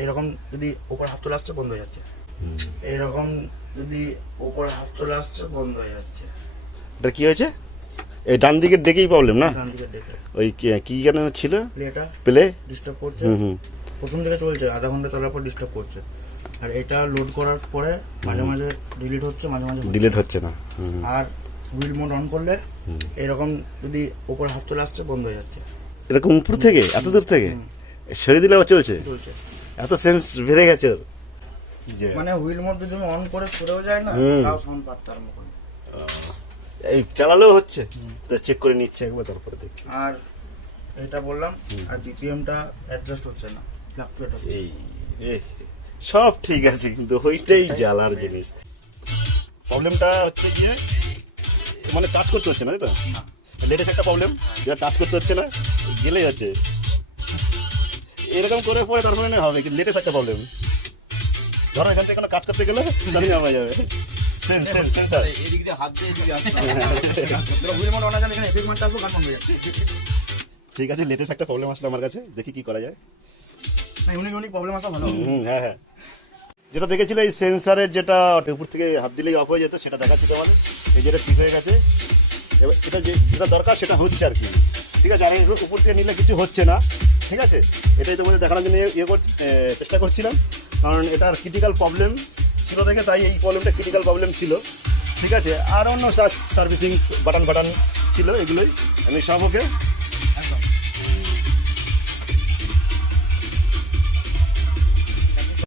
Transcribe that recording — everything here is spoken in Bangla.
এইরকম যদি ওপর হাত চলে আসছে বন্ধ হয়ে যাচ্ছে, এইরকম যদি ওপর হাত চলে আসছে বন্ধ হয়ে যাচ্ছে। এটা কি হয়েছে? এই ডান দিকের ডেকেই প্রবলেম না? ডান দিকে ডেকে ওই কি যেন ছিল, প্লেটা প্লে ডিস্টার্ব করছে। হুম প্রথম দিকে চলছে, আধা ঘন্টা চলার পর ডিস্টার্ব করছে। আর এটা লোড করার পরে মাঝে মাঝে ডিলিট হচ্ছে, মাঝে মাঝে ডিলিট হচ্ছে না। আর হুইল মোড অন করলে এরকম যদি ওপর হাত চলে আসছে বন্ধ হয়ে যাচ্ছে। এরকম উপর থেকে এত দূর থেকে ছেড়ে দিলে আবার চলছে? চলছে। এত সেন্স বেড়ে গেছে ওর। মানে হুইল মোড যদি অন করে সরেও যায় না, তাও সাউন্ড পাচ্ছে আরম্ভ করে। এই চালালেও হচ্ছে, তো চেক করে নিচ্ছে একবার, তারপরে দেখছি। আর এটা বললাম, আর বিপিএমটা অ্যাডজাস্ট হচ্ছে না, ফ্লাকচুয়েট হচ্ছে। এই রে, সব ঠিক আছে কিন্তু ওইটাই জ্বালার জিনিস। প্রবলেমটা হচ্ছে গিয়ে মানে টাচ করতে হচ্ছে না, তাই তো? লেটেস্ট একটা প্রবলেম, যেটা টাচ করতে হচ্ছে না, গেলেই হচ্ছে। এরকম করে পরে তারপরে না হবে, কিন্তু লেটেস্ট একটা প্রবলেম। ধরো এখান থেকে কোনো কাজ করতে গেলে তাহলে নামা যাবে। সেন্সার এদিক দিয়ে হাত দিয়ে এদিকে আসতে হবে। হুইল মোড অন আছে, এখানে এপিক মোডটা আসবে, গান বন্ধ হয়ে যাচ্ছে। ঠিক আছে, লেটেস্ট একটা প্রবলেম আসলো আমার কাছে, দেখি কি করা যায়। না, ইউনিক প্রবলেম আসা ভালো। হ্যাঁ হ্যাঁ, যেটা দেখেছিল এই সেন্সারের, যেটা উপর থেকে হাত দিলেই অফ হয়ে যেত, সেটা দেখাচ্ছি তোমার। এই যেটা ঠিক হয়ে গেছে, এবার এটা যেটা দরকার সেটা হচ্ছে আর কি। ঠিক আছে, আর এই উপর থেকে নিলে কিছু হচ্ছে না। ঠিক আছে, এটাই তোমাদের দেখানোর জন্য চেষ্টা করছিলাম, কারণ এটার ক্রিটিক্যাল প্রবলেম ছিল দেখে, তাই এই প্রবলেমটা ক্রিটিক্যাল প্রবলেম ছিল। ঠিক আছে, আর অন্য সার্ভিসিং বাটন ছিল, এগুলোই আমি সব ওকে